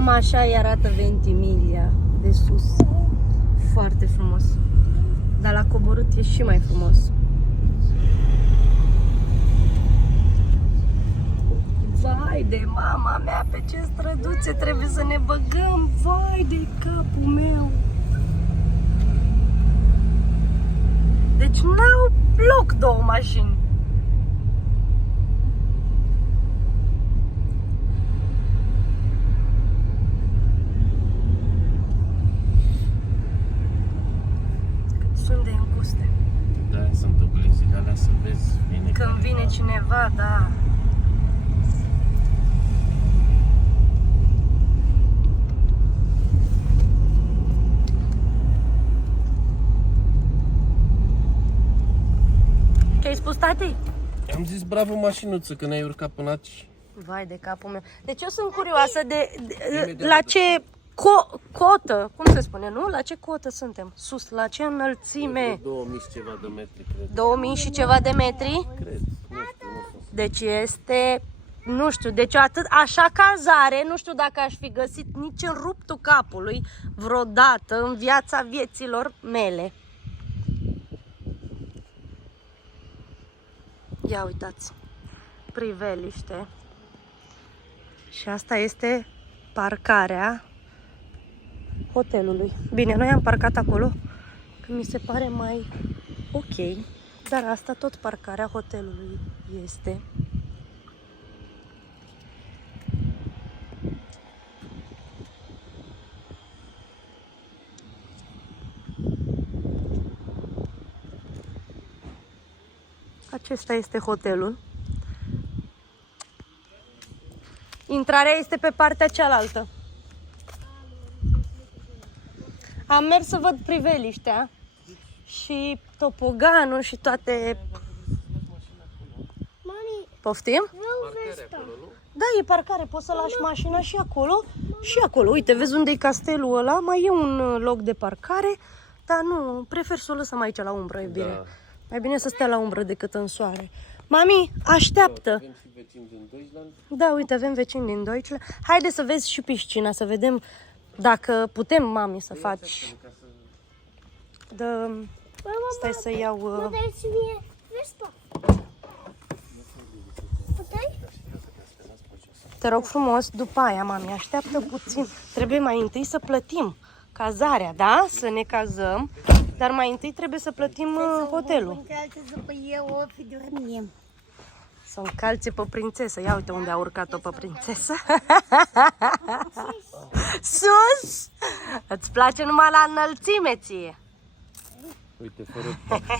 Cam așa îi arată Ventimiglia de sus. Foarte frumos. Dar la coborât e și mai frumos. Vai de mama mea, pe ce străduțe trebuie să ne băgăm. Vai de capul meu. Deci n-au loc două mașini. Sunt de înguste. Da, sunt oglinzile alea să vezi. Când vine cineva, da. Ce ai spus, tati? Am zis bravo mașinuță când ai urcat până aici. Vai de capul meu. Deci eu sunt curioasă de la ce cotă, cum se spune, nu? La ce cotă suntem? Sus, la ce înălțime? 2000 și ceva de metri, cred. 2000 și ceva de metri? Cred, nu știu. Deci este, nu știu, deci atât, așa cazare, nu știu dacă aș fi găsit nici în ruptul capului vreodată în viața vieților mele. Ia uitați, priveliște. Și asta este parcarea hotelului. Bine, noi am parcat acolo, că mi se pare mai ok, dar asta tot parcarea hotelului este. Acesta este hotelul. Intrarea este pe partea cealaltă. Am mers să văd priveliștea și topoganul și toate... Mami, Poftim? vreau Vespa. Da, e parcare, poți să lași mașina și acolo și acolo. Uite, vezi unde e castelul ăla? Mai e un loc de parcare, dar nu, prefer să o lăsăm aici la umbră, e bine. Da. Mai bine să stea la umbră decât în soare. Mami, așteaptă! Avem și vecini din Deutschland. Da, uite, avem vecini din Deutschland. Haide să vezi și piscina, să vedem dacă putem, mami, să faci. Stai să iau... Mă dai și mie Vespa. Puteai? Te rog frumos, după aia, mami, așteaptă puțin. Trebuie mai întâi să plătim cazarea, da? Să ne cazăm, dar mai întâi trebuie să plătim hotelul. Încalță după eu o fi dormim. Să încalțe pe prințesă. Ia uite unde a urcat-o pe prințesă. Sus! Îți place numai la înălțime ție. Uite,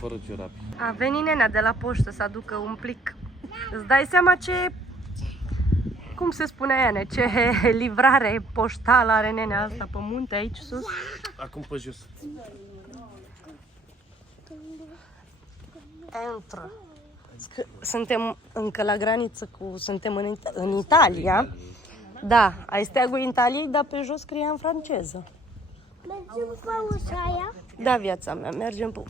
fără ciorapi. A venit nenea de la poștă să aducă un plic. Îți dai seama ce... Cum se spune aia, ce livrare poștală are nenea asta pe munte aici sus? Acum pe jos. Intră. Suntem încă la graniță cu... Suntem în Italia. Da, ai steagul Italiei, dar pe jos scrie în franceză. Mergem pe ușa aia. Da, viața mea, mergem pe...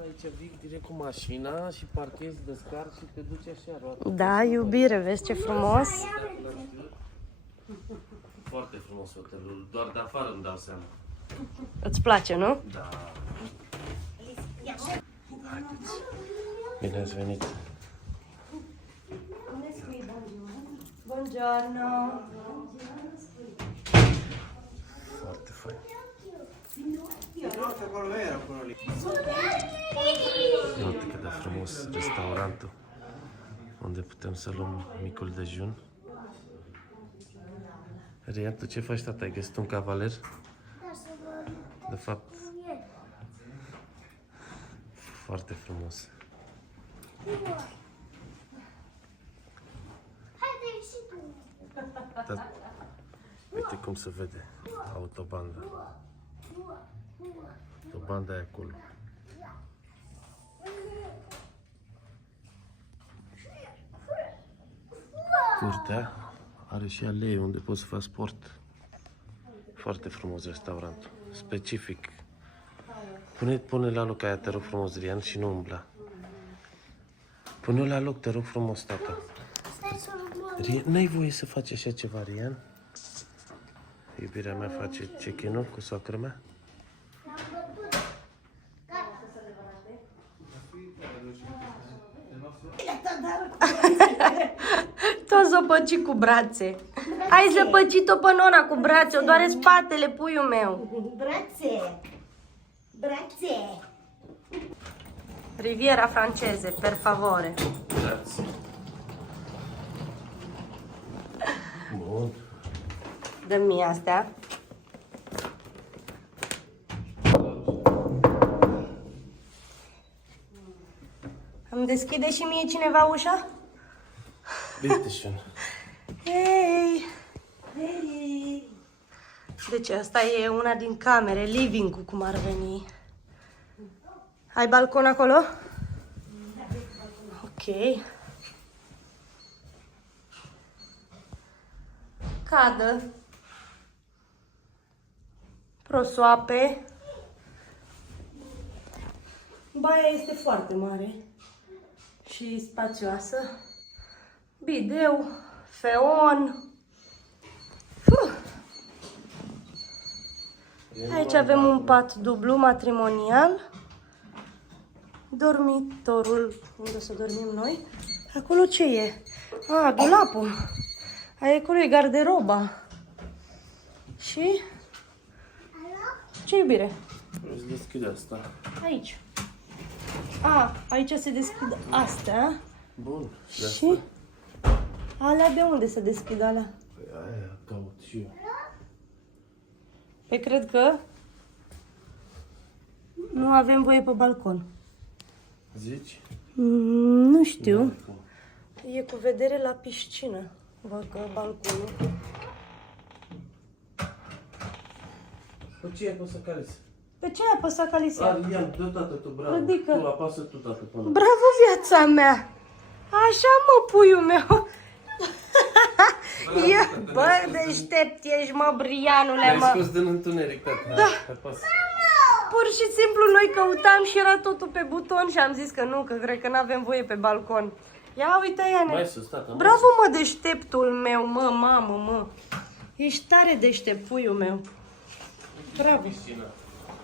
Aici vii direct cu mașina și parchezi, descarci și te duci așa, roată. Da, iubire, vezi ce frumos? Foarte frumos hotelul, doar de afară îmi dau seama. Îți place, nu? Da. Haideți. Bine ați venit. Buongiorno. Foarte fain. Uite cât de frumos restaurantul unde putem să luăm micul dejun. Rian, tu ce faci, tata? Ai găsit un cavaler? De fapt, foarte frumos. Haide și tu. Dar, uite cum se vede autobanda. Autobanda e acolo. Curtea are și alee unde poți să faci sport. Foarte frumos restaurantul, specific. Pune la loc aia, te rog frumos, Rian, și nu umbla. Pune-o la loc, te rog frumos, tata. N-ai voie să faci așa ceva, Rian? Iubirea mea face check-in-ul cu soacră mea. Tot zăpăci cu brațe. Hai zăpăcit-o pe nona cu brațe, o doare spatele, puiul meu. Brațe. Brațe. Riviera franceze, per favore. Grazie. Bun. Dă-mi mie astea. Îmi deschide și mie cineva ușa? Bitte schön. Hei! Hei! Deci asta e una din camere, living-ul cum ar veni. Ai balcon acolo? Ok. Cadă. Prosoape. Baia este foarte mare și spațioasă. Bideu, feon. Aici avem un pat dublu matrimonial. Dormitorul unde să dormim noi. Acolo ce e? Dulapul. Acolo e garderoba. Și? Ce iubire? Îți deschide asta. Aici. Aici se deschid astea. Bun. Și? Alea de unde se deschid alea? Păi aia caut și eu. Păi cred că nu avem voie pe balcon. Zici? Nu știu. E cu vedere la piscină. Văd că balconul. Pe ce ai pus Calis? Pe ce ai apăsat Calisia? Ian, dă tată tu, bravo. Ridică. Tu, apasă tu, tată, până. Bravo, viața mea! Așa, mă, puiul meu! Bă, deștept ești, mă, Brianule, Ai mă! scos din întuneric, tată. Da. Apasă. Pur și simplu noi căutam și era totul pe buton și am zis că nu, că cred că nu avem voie pe balcon. Ia uite, Iane! Mai sus, tată. mai Bravo, mă, deșteptul meu, mă, mamă, mă! Ești tare deștept, puiul meu. Bravo! sus. Piscina.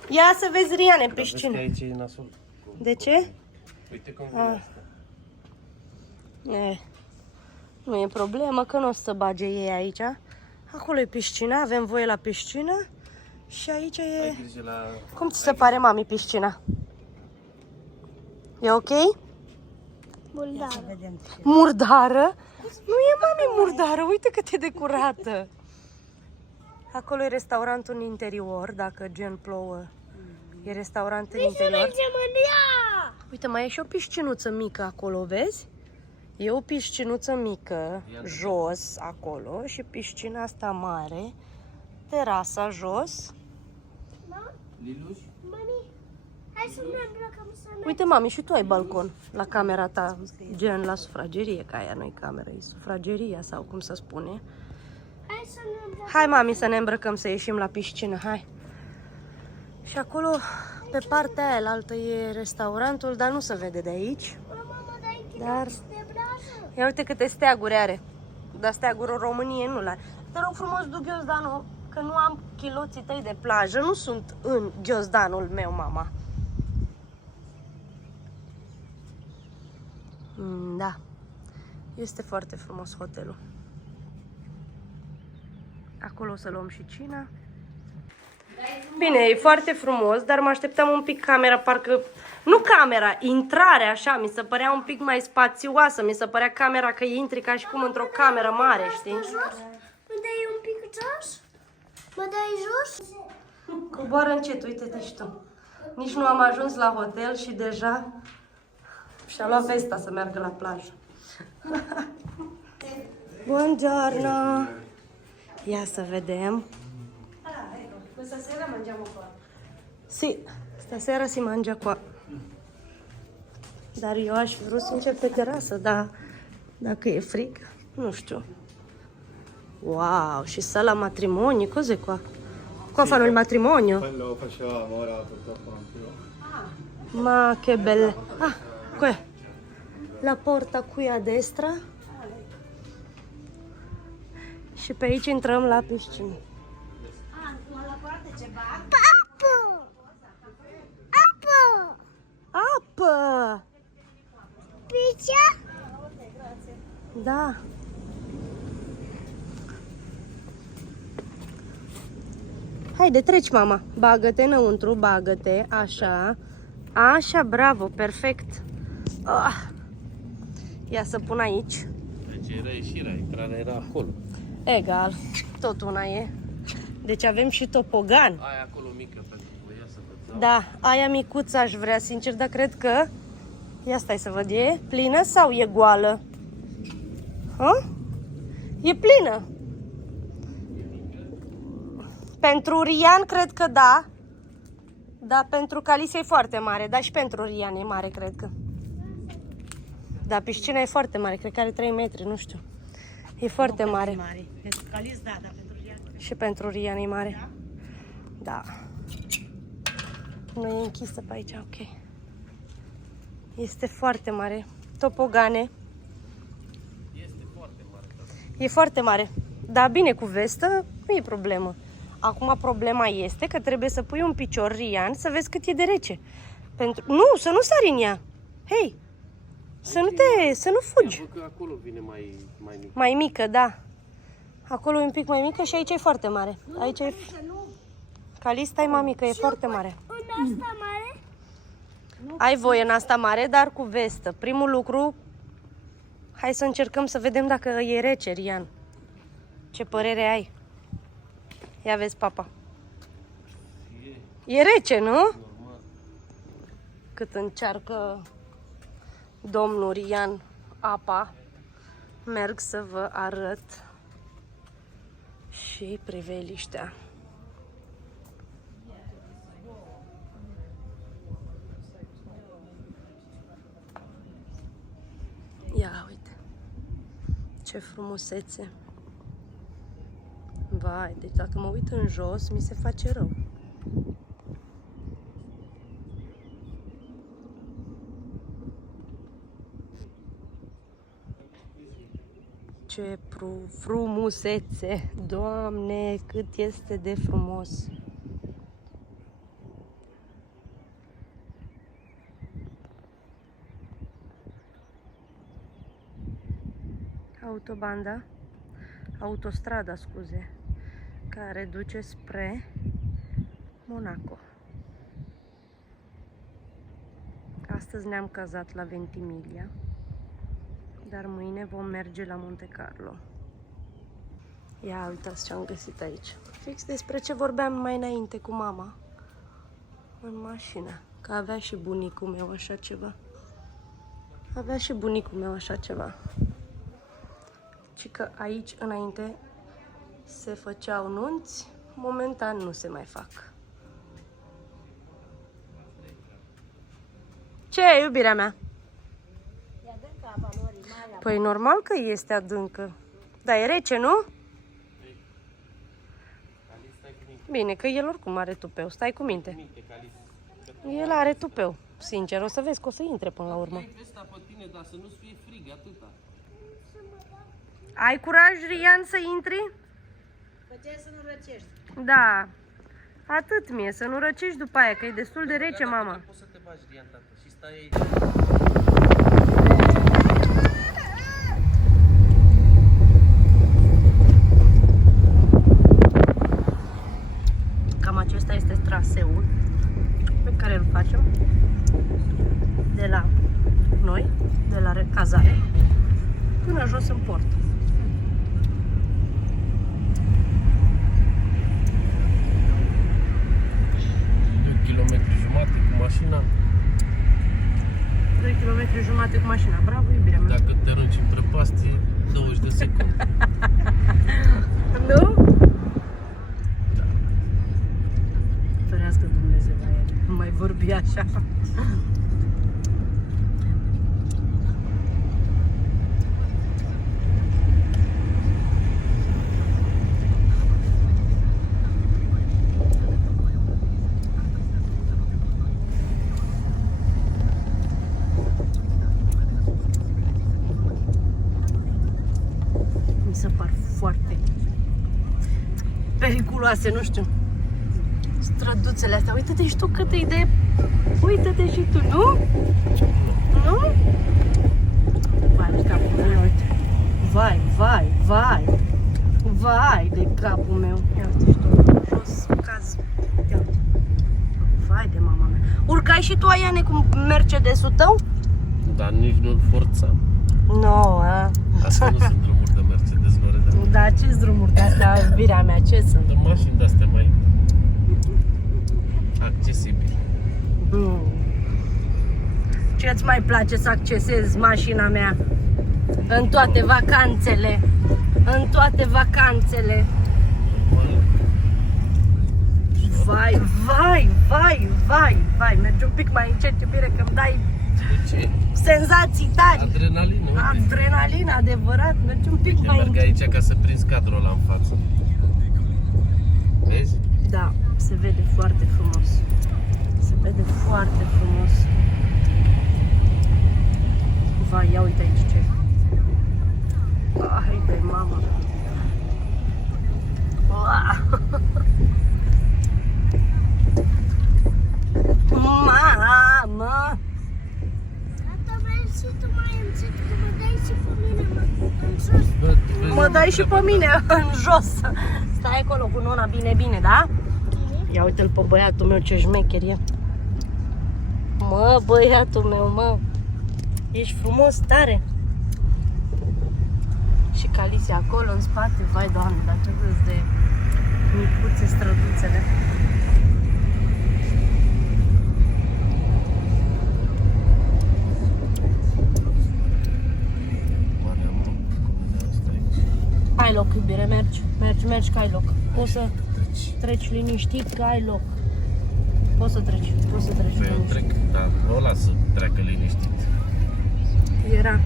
Ia să vezi, Riane, Vezi că piscină. aici e nasul. De ce? Uite cum vine asta. Nu e problemă, că nu o să bage ei aici. Acolo e piscina, avem voie la piscină. Și aici e... Ai grijă la... Cum ți se pare, mami, piscina? E ok? Bulgară. Murdară? Nu e, mami, murdară, uite cât e de curată. Acolo e restaurantul în interior, dacă gen plouă. E restaurant în interior. Mergem în ea! Uite, mai e și o piscinuță mică acolo, vezi? E o piscinuță mică, jos, acolo, și piscina asta mare, terasa jos. Liluș? Mami, hai să ne îmbrăcăm să ne... Uite, mami, și tu ai balcon la camera ta, gen la sufragerie, că aia nu-i cameră, e sufrageria sau cum să spune. Hai să ne îmbrăcăm. Hai, mami, să ne îmbrăcăm, să ieșim la piscină, hai. Și acolo, pe partea aia altă, e restaurantul, dar nu se vede de aici. Mama, dai Dar... de plajă. Ia uite câte steaguri are. Dar steaguri în România nu l-are. Te rog frumos, du ghiozdanul, că nu am chiloții tăi de plajă. Nu sunt în ghiozdanul meu, mama. Da. Este foarte frumos hotelul. Acolo o să luăm și cina. Bine, e foarte frumos, dar mă așteptam un pic camera, parcă... Nu camera, intrarea așa, mi se părea un pic mai spațioasă, mi se părea camera că intri ca și cum într-o cameră mare, știi? Mă dai un pic jos? Mă dai jos? Coboară încet, uite-te și tu. Nici nu am ajuns la hotel și deja și-a luat vesta să meargă la plajă. Buongiorno! Ia să vedem. Stasera mangiamo qua. Sì, stasera si mangia qua. Dar eu aș vrea sincer pe terasă, dar dacă e frig, nu știu. Wow, și sala matrimoni, cos'è qua? Qua fanno il matrimonio? Quello facevamo, ora purtroppo non più. Ma che belle. Ah, qua. La porta qui a destra. Și pe aici intrăm la piscină. Pupă! Picia? Da. Haide, treci, mama. Bagă-te înăuntru, bagă-te, așa. Așa, bravo, perfect. Ia să pun aici. Deci era ieșirea, intrarea era acolo. Egal, tot una e. Deci avem și topogan. Aia acolo mică pentru voi, ia să văd. Da, aia micuță aș vrea, sincer, dar cred că... Ia stai să văd, e plină sau e goală? Ha? E plină. Pentru Rian cred că da. Dar pentru Calisa e foarte mare. Dar și pentru Rian e mare, cred că. Da, piscina e foarte mare. Cred că are 3 metri, nu știu. E foarte mare. Pentru Calis, da, dar pentru Rian. Și pentru Rian e mare. Da. Nu e închisă pe aici, ok. Este foarte mare. Topogane. Este foarte mare. E foarte mare. Dar bine, cu vestă nu e problemă. Acum problema este că trebuie să pui un picior, Rian, să vezi cât e de rece. Pentru... Nu, să nu sari în ea. Hei, să nu fugi. Ia, că acolo vine mai mic. Mai mică, da. Acolo e un pic mai mică și aici e foarte mare. Aici e... Calista e mai mică, e foarte mare. În asta mare? Ai voie în asta mare, dar cu vestă. Primul lucru, hai să încercăm să vedem dacă e rece, Rian. Ce părere ai? Ia vezi, papa. E rece, nu? Cât încearcă domnul Rian apa, merg să vă arăt și priveliștea. Ia uite, ce frumusețe. Vai, deci dacă mă uit în jos, mi se face rău. Ce frumusețe! Doamne, cât este de frumos! Autostrada, scuze, care duce spre Monaco. Astăzi ne-am cazat la Ventimiglia, dar mâine vom merge la Monte Carlo. Ia uitați ce am găsit aici. Fix despre ce vorbeam mai înainte cu mama în mașină, că avea și bunicul meu așa ceva. Avea și bunicul meu așa ceva. Și că aici înainte se făceau nunți, momentan nu se mai fac. Ce e, iubirea mea? Păi normal că este adâncă. Dar e rece, nu? Bine, că el oricum are tupeu. Stai cu minte. El are tupeu. Sincer, o să vezi că o să intre până la urmă. Ai curaj, Rian, să intri? Făceai să nu răcești. Da. Atât mie, să nu răcești după aia, că e destul de rece, mama. Poți să te bagi, Rian, tată, și stai aici. Cam acesta este traseul pe care îl facem de la noi, de la cazare, până jos în port. Mașina. 2 km jumate cu mașina. Bravo, iubirea mea. Dacă te arunci în prăpastie, 20 de secunde. Nu? Da. Ferească Dumnezeu la el. Nu mai vorbi așa. Mi se par foarte periculoase, nu știu. Străduțele astea. Uite-te și tu cât e de... Uite-te și tu, nu? Nu? Vai de capul meu, uite. Vai, vai, vai. Vai de capul meu. Ia uite și tu, jos, caz. Ia uite. Vai de mama mea. Urcai și tu, Aiane, cu Mercedes-ul tău? Dar nici nu-l forțam. No, a. Astea nu sunt drumuri de Mercedes, Loredana. Da, ce-s drumuri de astea, virea mea, ce sunt? Dar mașini de-astea mai accesibile. Ce-ți mai place să accesezi mașina mea? În toate vacanțele. În toate vacanțele. Vai, vai, vai, vai, vai. Mergi un pic mai încet, iubire, că îmi dai De ce? senzații tari. Adrenalină, uite. Adrenalină, adevărat. Mergi un pic mai Merg încet. aici ca să prinzi cadrul ăla în față. Vezi? Da, se vede foarte frumos. Se vede foarte frumos. Vai, ia uite aici ce. Hai de mama. Mama! Tata, vrei și tu mai încet, că mă dai și pe mine, în sus. Mă dai și pe mine în jos. Stai acolo cu nona, bine, bine, da? Ia uite-l pe băiatul meu, ce șmecher e. Mă, băiatul meu, mă. Ești frumos, tare. Și Calicia acolo, în spate. Vai, Doamne, dar ce vârst de micuțe străduțele. Ai loc, iubire, mergi. Mergi, că ai loc. Poți să treci liniștit, că ai loc. Poți să treci Păi eu liniștit. trec, dar o las să treacă liniștit. Era.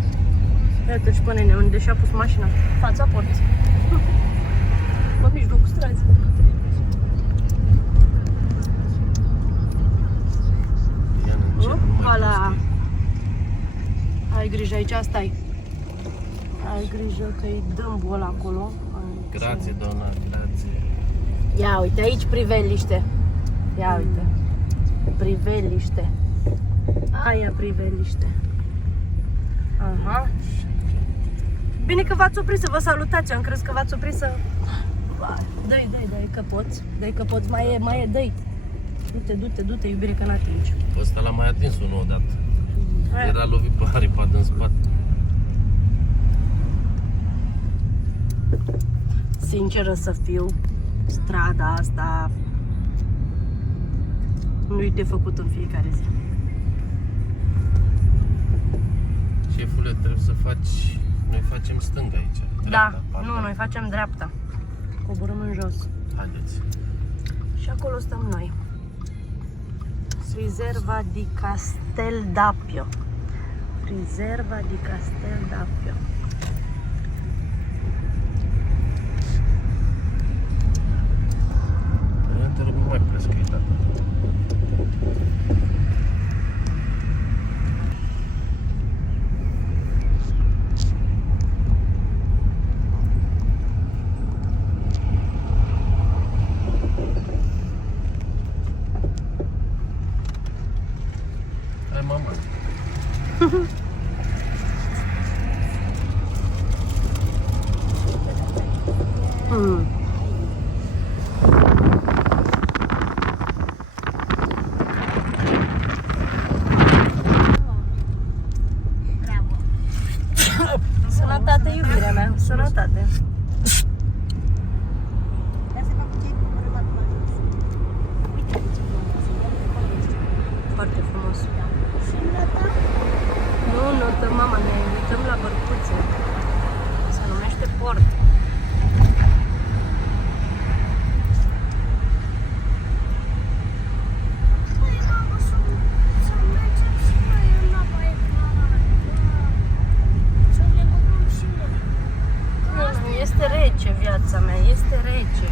Iată și pe nene, unde și-a pus mașina. Fața porții. Pe mijlocul străzii. Ia încet, nu mai Ala. Ai grijă, aici stai. Ai grijă că-i dâmbul ăla acolo. Grație, doamna, grație. Ia uite, aici priveliște. Ia uite. Priveliște. Aia priveliște. Aha. Bine că v-ați oprit să vă salutați. Am crezut că v-ați oprit să... Dă-i, că poți. Dă-i că poți. Mai e, dă-i. Du-te, iubire, că n-atingi. Ăsta l-a mai atins unul odată. Era lovit pe aripa din spate. Sinceră să fiu, strada asta nu-i de făcut în fiecare zi. Șefule, trebuie să faci... Noi facem stânga aici. Da, Dreapta, parcă. nu, noi facem dreapta. Coborâm în jos. Haideți. Și acolo stăm noi. Riserva di Castel d'Appio. Riserva di Castel d'Appio. Eu te rog, nu mai prescrii, tata. Hai, mama. Sănătate, iubirea mea, sănătate. Foarte frumos. Nu notăm, mama, ne invităm la bărcuțe. Se numește port. Este rece viața mea, este rece.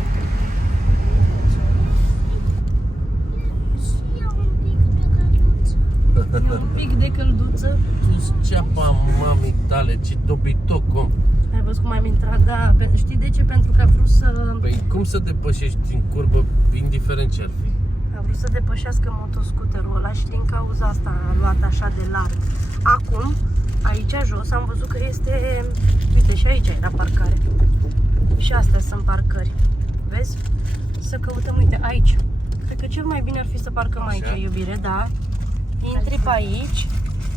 E un pic de călduță. Tu ceapa mamei tale, ce dobitoc, om. Ai văzut cum am intrat? Da, știi de ce? Pentru că a vrut să... Păi cum să depășești în curbă, indiferent ce ar fi? A vrut să depășească motoscuterul ăla și din cauza asta a luat așa de larg. Acum, aici jos, am văzut că este... Uite, și aici era parcare. Și astea sunt parcări. Vezi? Să căutăm, uite, aici. Cred că cel mai bine ar fi să parcăm aici, iubire, da? Intri pe aici.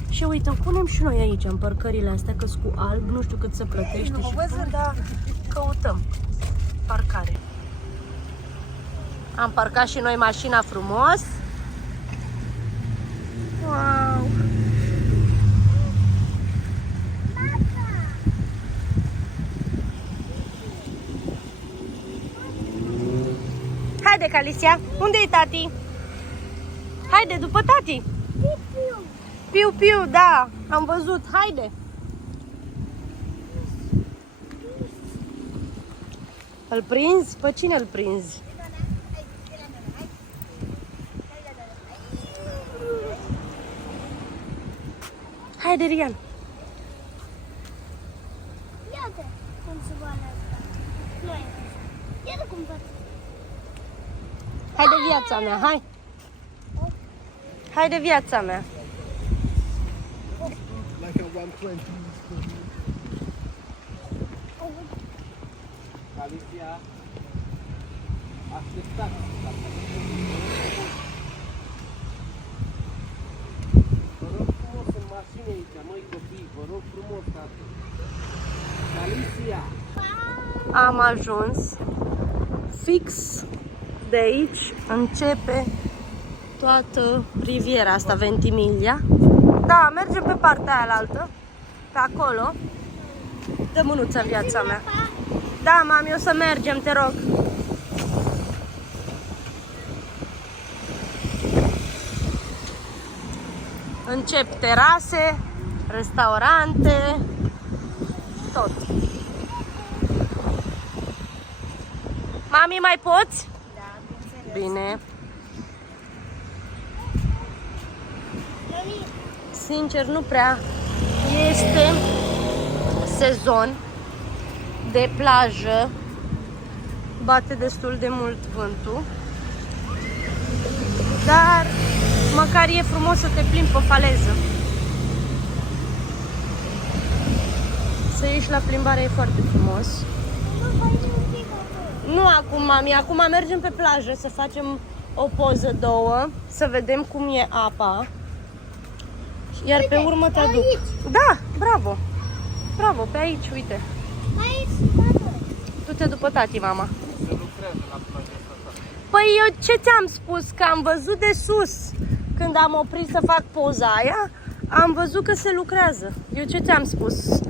Și uite, punem și noi aici, în parcările astea, că cu alb, nu știu cât se plătește și cum, dar căutăm parcare. Am parcat și noi mașina frumos. Wow! Haide, Calicia, unde e tati? Haide, după tati! Piu, piu, da, am văzut, haide! Îl prinzi? Pe cine îl prinzi? Haide, Rian! Iată cum se boală asta. Nu e. Iată cum văd. Haide, viața mea, hai! Haide, viața mea! Like a 120. Alicia, așteptați. Vă rog frumos în mașină aici, măi copii, vă rog frumos, tată. Alicia! Am ajuns fix de aici, începe toată riviera asta, Ventimiglia. Da, mergem pe partea aia altă, pe acolo. Dă mânuța în viața mea. Da, mami, o să mergem, te rog. Încep terase, restaurante, tot. Mami, mai poți? Da, bineînțeles. Bine. Sincer, nu prea este sezon de plajă. Bate destul de mult vântul. Dar măcar e frumos să te plimbi pe faleză. Să ieși la plimbare e foarte frumos. Nu acum, mami, acum mergem pe plajă să facem o poză, două, să vedem cum e apa. Iar uite, pe urmă te aduc. Aici. Da, bravo. Bravo, pe aici, uite. Aici, tată. Du-te după tati, mama. Păi eu ce ți-am spus? Că am văzut de sus. Când am oprit să fac poza aia, am văzut că se lucrează. Eu ce ți-am spus?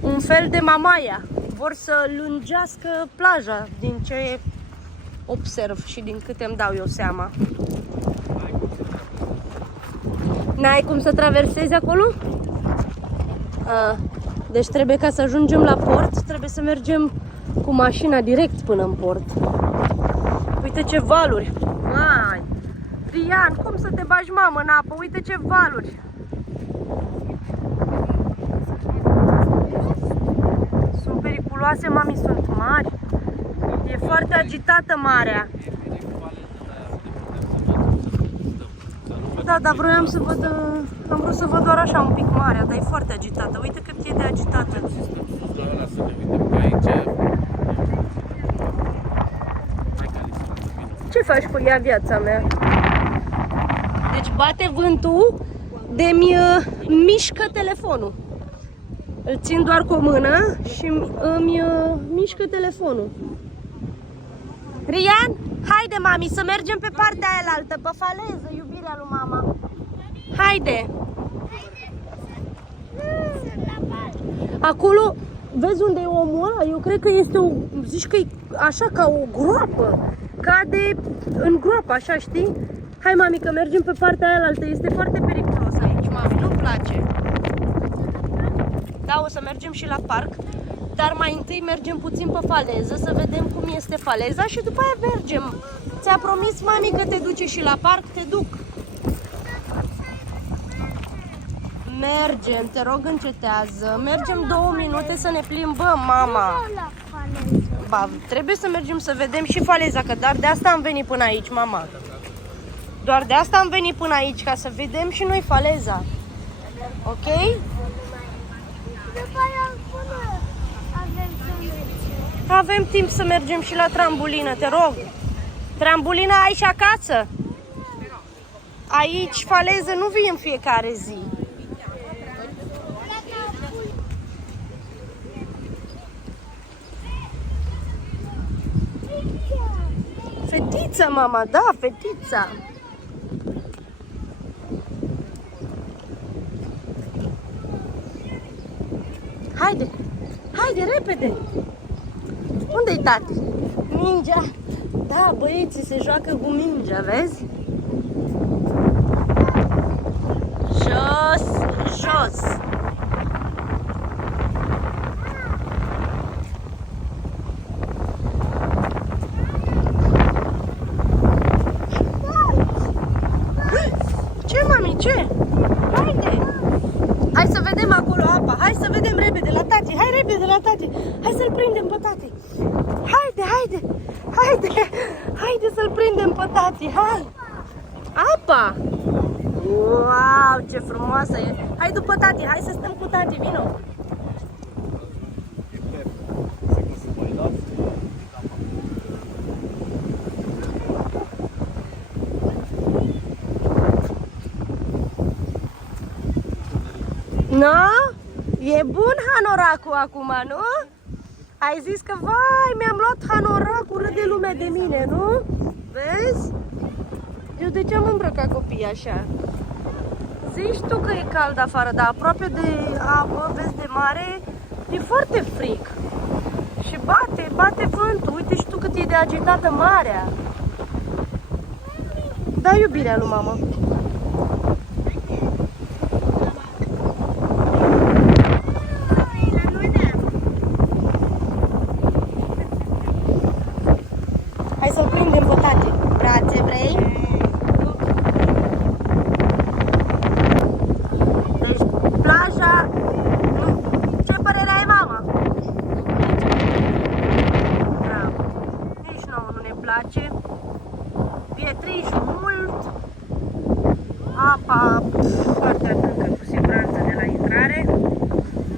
Un fel de mamaia. Vor să lungească plaja, din ce observ și din câte îmi dau eu seama. N-ai cum să traversezi acolo? Deci trebuie, ca să ajungem la port, trebuie să mergem cu mașina direct până în port. Uite ce valuri! Vai! Rian, cum să te bagi, mamă, în apă? Uite ce valuri! Sunt periculoase, mami, sunt mari. E foarte agitată marea. Da, dar vroiam să văd, am vrut să văd doar așa un pic marea, dar e foarte agitată. Uite cât e de agitată. Ce faci cu ea, viața mea? Deci bate vântul de-mi mișcă telefonul. Îl țin doar cu o mână și îmi mișcă telefonul. Rian, haide, mami, să mergem pe partea aia altă, pe faleză, iubirea lui mama. Haide! Acolo, vezi unde e omul ăla? Eu cred că este o, zici că e așa ca o groapă. Cade în groapă, așa, știi? Hai, mami, că mergem pe partea aia altă, este foarte periculos aici, mami, nu-mi place. Da, o să mergem și la parc, dar mai întâi mergem puțin pe faleză, să vedem cum este faleza și după aia mergem. Ți-a promis mami că te duce și la parc, te duc. Mergem, te rog, încetează. Mergem 2 minute să ne plimbăm, mama. Ba, trebuie să mergem să vedem și faleza, că dar de asta am venit până aici, mama. Doar de asta am venit până aici, ca să vedem și noi faleza. Ok? După aia până avem să mergem. Avem timp să mergem și la trambulină, te rog. Trambulină ai și acasă? Aici faleză nu vii în fiecare zi. Fetița, mama, da, fetița. Haide, haide, repede. Unde-i tati? Mingea. Da, băieții se joacă cu mingea, vezi? Jos, jos. Ce, mami, ce? Haide! Hai să vedem acolo apa. Hai să vedem repede la tati. Hai repede la tati. Hai să-l prindem pe tati. Haide, haide. Haide. Haide să-l prindem pe tati. Hai. Apa. Wow, ce frumoasă e. Hai după tati. Hai să stăm cu tati. Vino. No? E bun hanoracul acum, nu? Ai zis că, vai, mi-am luat hanoracul, râde lumea de mine, nu? Vezi? Eu de ce am îmbrăcat copiii așa? Zici tu că e cald afară, dar aproape de apă, vezi, de mare, e foarte frig. Și bate vântul. Uite și tu cât e de agitată marea. Da, iubirea lui mama. Hai să-l prindem pe tati. Brațe, vrei? Deci, plaja... Ce părere ai, mama? Bravo. Nici nouă nu ne place. Pietriș mult. Apa foarte adâncă, cu siguranță, de la intrare.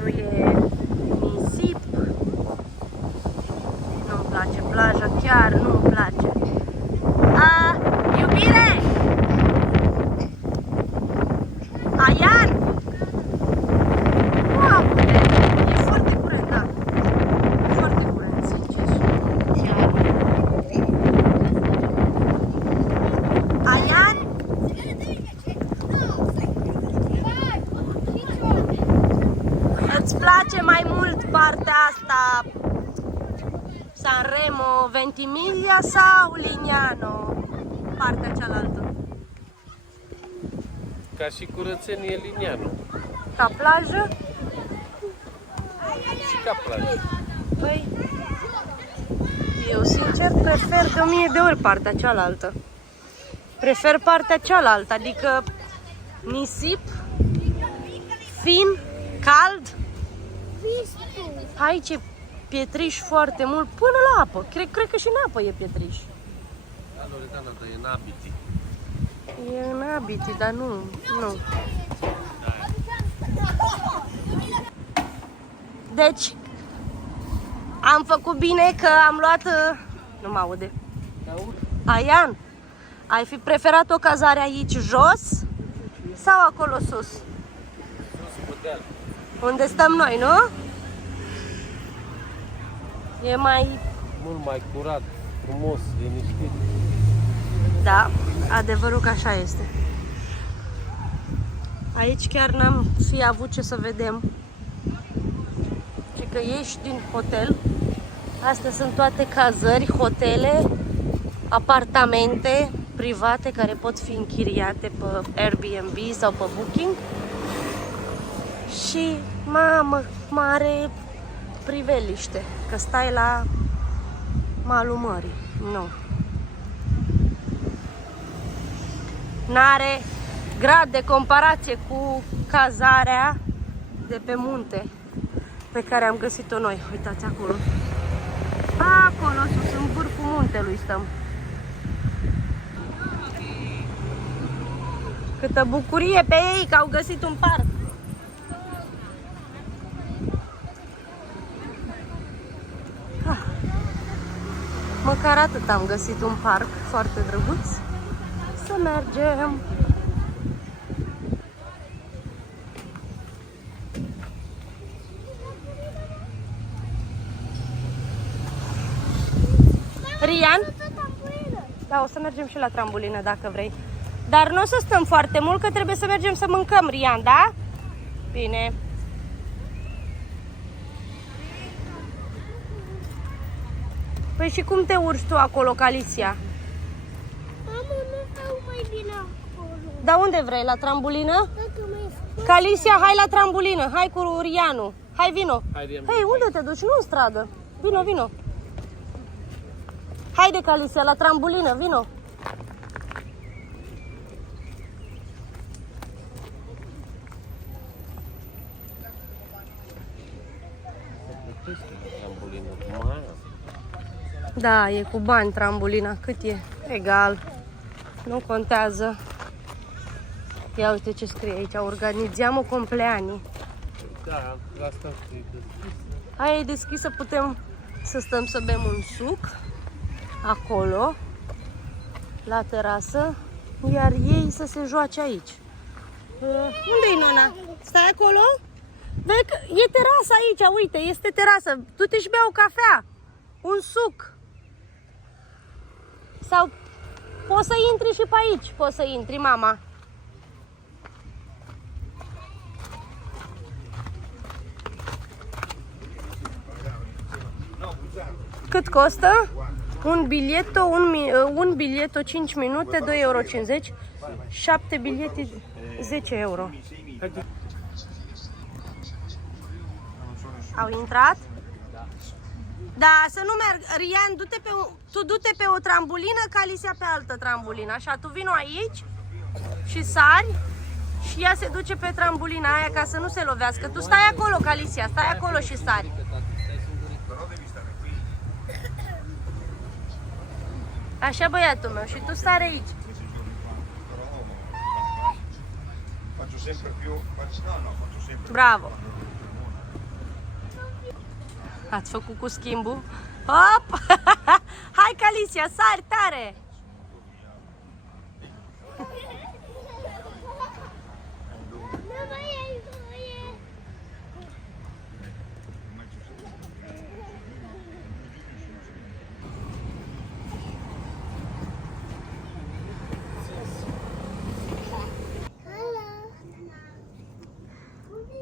Nu e nisip. Nu-mi place plaja, chiar nu-mi place. Iubire! Aian! Wow! E foarte curent, da. Foarte curent, sincer. Chiar. Aian? Îți place mai mult partea asta? Sanremo, Ventimiglia sau Lignano? Partea cealaltă. Ca și curățenie Lignano. Ca plajă? Și ca plajă. Păi, eu sincer prefer de 1000 de ori partea cealaltă. Prefer partea cealaltă, adică nisip, fin, cald. Aici e pietriș foarte mult, până la apă. Cred că și în apă e pietriș. Da, Loredana, dar e în Abiti. E în Abiti, dar nu. Deci, am făcut bine că am luat... Nu mă aude. Aian, ai fi preferat o cazare aici jos sau acolo sus? Unde stăm noi, nu? E mai... Mult mai curat, frumos, liniștit. Da, adevărul că așa este. Aici chiar n-am fi avut ce să vedem. Ci că ieși din hotel. Astea sunt toate cazări, hotele, apartamente private care pot fi închiriate pe Airbnb sau pe Booking. Și, mamă, mare priveliște, că stai la malul mării. Nu. N-are grad de comparație cu cazarea de pe munte pe care am găsit-o noi. Uitați acolo. Acolo sus, în vârful muntelui stăm. Câtă bucurie pe ei că au găsit un parc. Măcar atât am găsit un parc foarte drăguț. Să mergem. Rian? Da, o să mergem și la trambulină dacă vrei. Dar nu o să stăm foarte mult, că trebuie să mergem să mâncăm, Rian, da? Bine. Păi și cum te urci tu acolo, Calicia? Mamă, nu stau mai bine acolo. Da, unde vrei? La trambulină? Dacă mai spun. Calicia, hai la trambulină, hai cu Rianu. Hai, vino. Hai, Rian. Hei, unde te duci? Nu în stradă. Vino, vino. Haide, Calicia, la trambulină, vino. Da, e cu bani trambolina. Cât e? Egal. Nu contează. Ia uite ce scrie aici. Organiziamo compleanii. Da, asta e deschis. Aia e deschisă, putem să stăm să bem un suc acolo, la terasă, iar ei să se joace aici. Unde-i nona? Stai acolo? Vezi că e terasa aici, uite, este terasă. Du-te și bea o cafea, un suc. Sau poți să intri și pe aici, poți să intri, mama. Cât costă? Un bilet 5 minute, 2,50 euro. 7 bilete, 10 euro. Au intrat? Da, să nu merg. Rian, tu du-te pe o trambulină, Calicia pe altă trambulină. Așa, tu vino aici și sari și ea se duce pe trambolina aia ca să nu se lovească. Tu stai acolo, Calicia, stai acolo și sari. Așa, băiatul meu, și tu stai aici. Faccio sempre più. No, faccio sempre. Bravo! Ați făcut cu schimbul? Hop! Hai, Calicia, sari tare!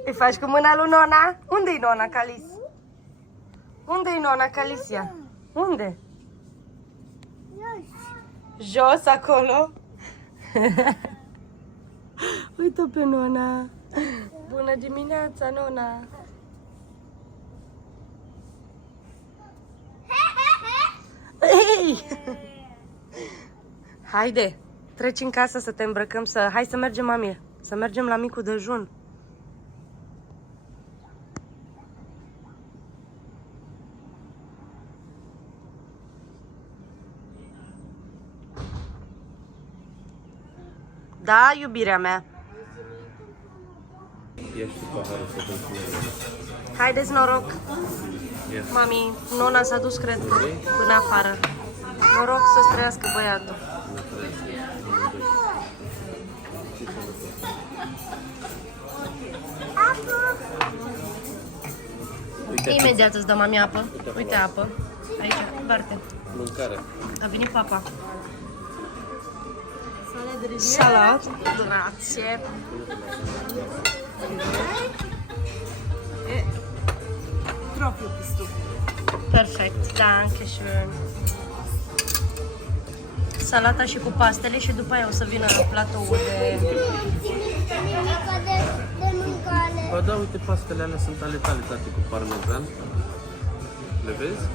Îi faci cu mâna lui nona? Unde-i nona, Calicia? Unde-i nona, Calicia? Unde? Jos acolo? Uite-o pe nona. Bună dimineața, nona. Hei! Haide, treci în casă să te îmbrăcăm, hai să mergem, mami, să mergem la micul dejun. Da, iubirea mea. Ești cu paharul să te ține. Haideți, noroc. Yes. Mami, nona s-a dus, cred, până afară. Noroc să-ți trăiască băiatul. Imediat îți dă mami apă. Uite apă. Aici, parte. Mâncare. A venit papa. Salat. Grazie. Proprio questo. Perfect, danke schön. Salata și cu pastele și după aia o să vină platoul de... Nimica de mâncare. Ba da, uite, pastele alea sunt ale tale, tati, cu parmezan. Le vezi?